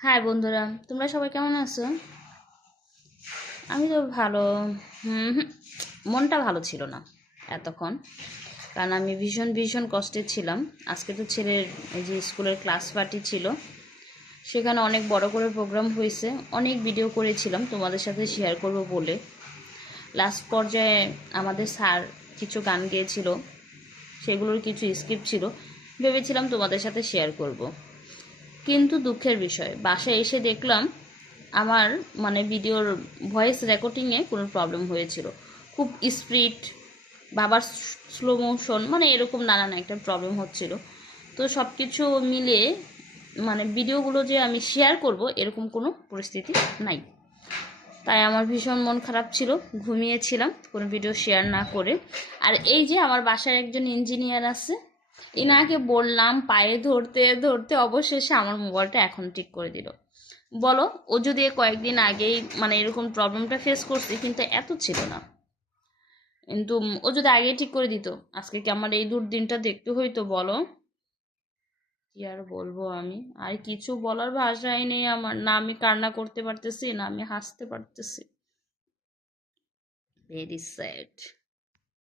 High বন্ধুরা, তোমরা সবাই কেমন আছো? আমি তো ভালো। মনটা ভালো ছিল না এতক্ষণ, কারণ আমি ভীষণ ভীষণ কষ্টে ছিলাম। আজকে তো ছেলের এই যে স্কুলের ক্লাস পার্টি ছিল, সেখানে অনেক বড় করে প্রোগ্রাম হয়েছে। অনেক ভিডিও করেছিলাম তোমাদের সাথে শেয়ার করব বলে। লাস্ট পর্যায়ে আমাদের স্যার কিছু গান গেয়েছিল, সেগুলোর কিছু স্ক্রিপ্ট ছিল, ভেবেছিলাম তোমাদের সাথে শেয়ার করব। কিন্তু দুঃখের বিষয়, বাসায় এসে দেখলাম আমার ভিডিওর ভয়েস রেকর্ডিংয়ে কোনো প্রবলেম হয়েছিল। খুব স্পিড, বাবার স্লো মোশন, এরকম নানান একটা প্রবলেম হচ্ছিল। তো সব কিছু মিলিয়ে ভিডিওগুলো যে আমি শেয়ার করব এরকম কোনো পরিস্থিতি নাই। তাই আমার ভীষণ মন খারাপ ছিল, ঘুমিয়েছিলাম কোনো ভিডিও শেয়ার না করে। আর এই যে আমার বাসায় একজন ইঞ্জিনিয়ার আছে, ইনাকে বললাম পায়ে ধরতে ধরতে অবশেষে আমার মোবাইলটা এখন ঠিক করে দিল। বলো, ও যদি কয়েকদিন আগেই এরকম প্রবলেমটা ফেস করছে, কিন্তু এত ছিল না। কিন্তু ও যদি আগেই ঠিক করে দিত, আজকে কি আমার এই দুর্দিনটা দেখতে হইতো বলো? কি আর বলবো আমি, আর কিছু বলার ভাষাই নেই আমার। না আমি কান্না করতে পারতেছি, না আমি হাসতে পারতেছি। Very sad.